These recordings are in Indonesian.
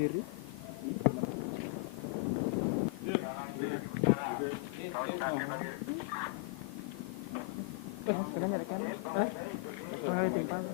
sendiri. Sekarang nyari kan? Tengah ditimpal.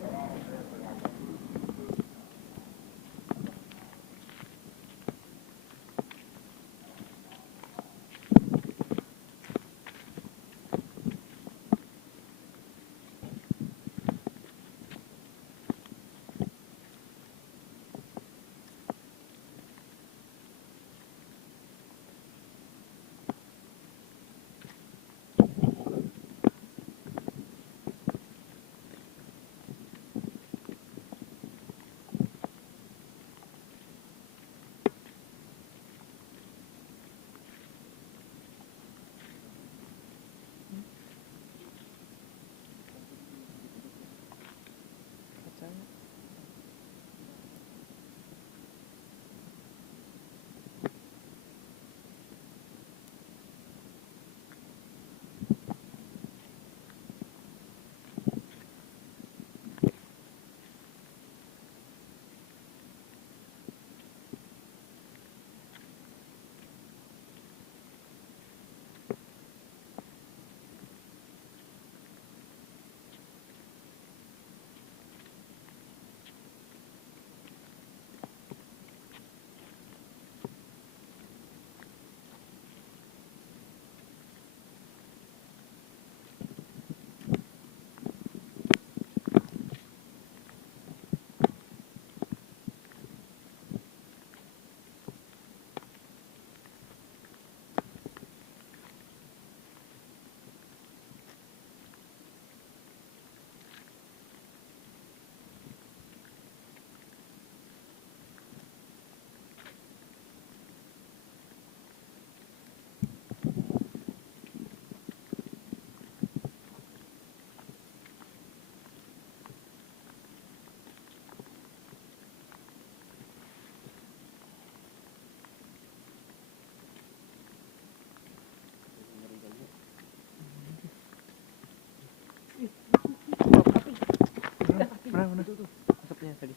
Mana tuh asapnya tadi?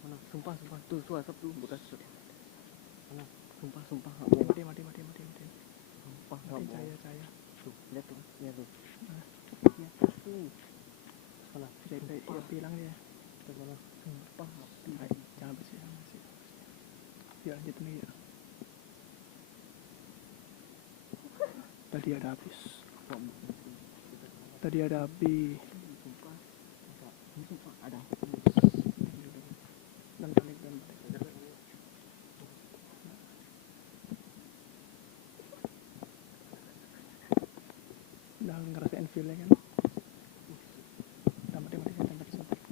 Mana? Sumpah tuh asap tuh bekas. Mana? Sumpah mati. Sumpah cahaya. Tuh lihat tuh. Lihat tuh. Mana? Ya bilang dia. Mana? Sumpah api. Jangan bersih. Ya lanjut nih ya. Tadi ada api. Sumpah ada api. Dan balik. Udah ngerasain feel-nya kan? Mati sampai.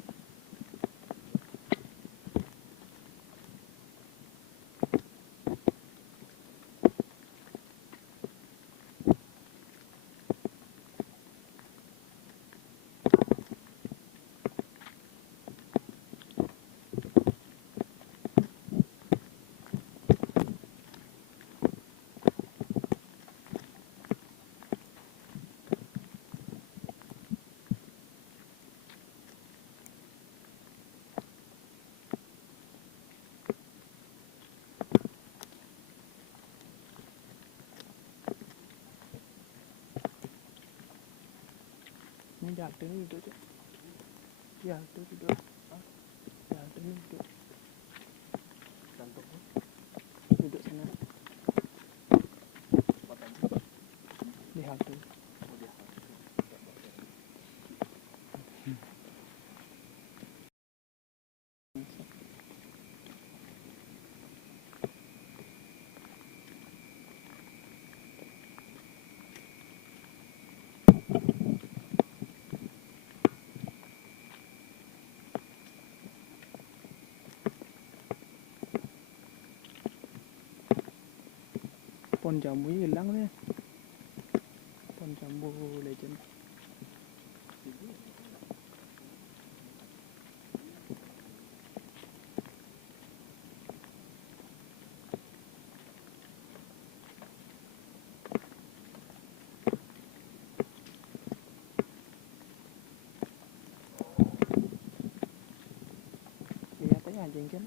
Ini jatuh nih duduk. Duduk. Duduk sana. Di halte. Pohon jambu hilang nih. Pohon jambu legend. Lihat aja anjing kan.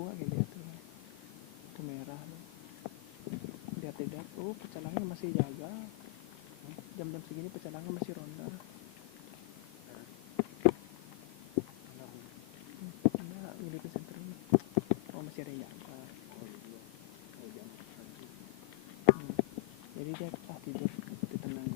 lampu nggak kayak lihat tuh, itu merah tuh. Lihat oh pecalangnya masih jaga, jam-jam segini pecalangnya masih ronda. Ada unit center ini, oh masih ada yang jaga. Jadi dia tidur tenang.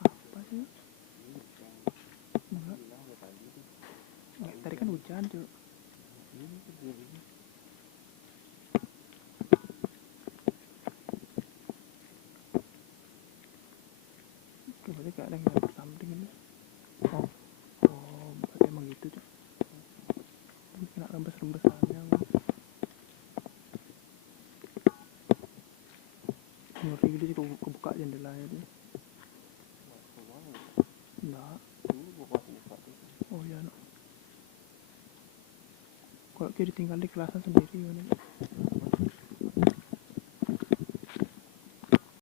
Apa sih? Enggak. Enggak, tadi kan hujan tuh. Berarti kayak ada yang lempar something ini. Oh, berarti emang gitu tuh. Kena rembes-rembesannya. Ngeri gitu sih kebuka jendelanya tuh. Enggak. Oh iya, no. Kalau kayak ditinggal di kelasan sendiri gimana?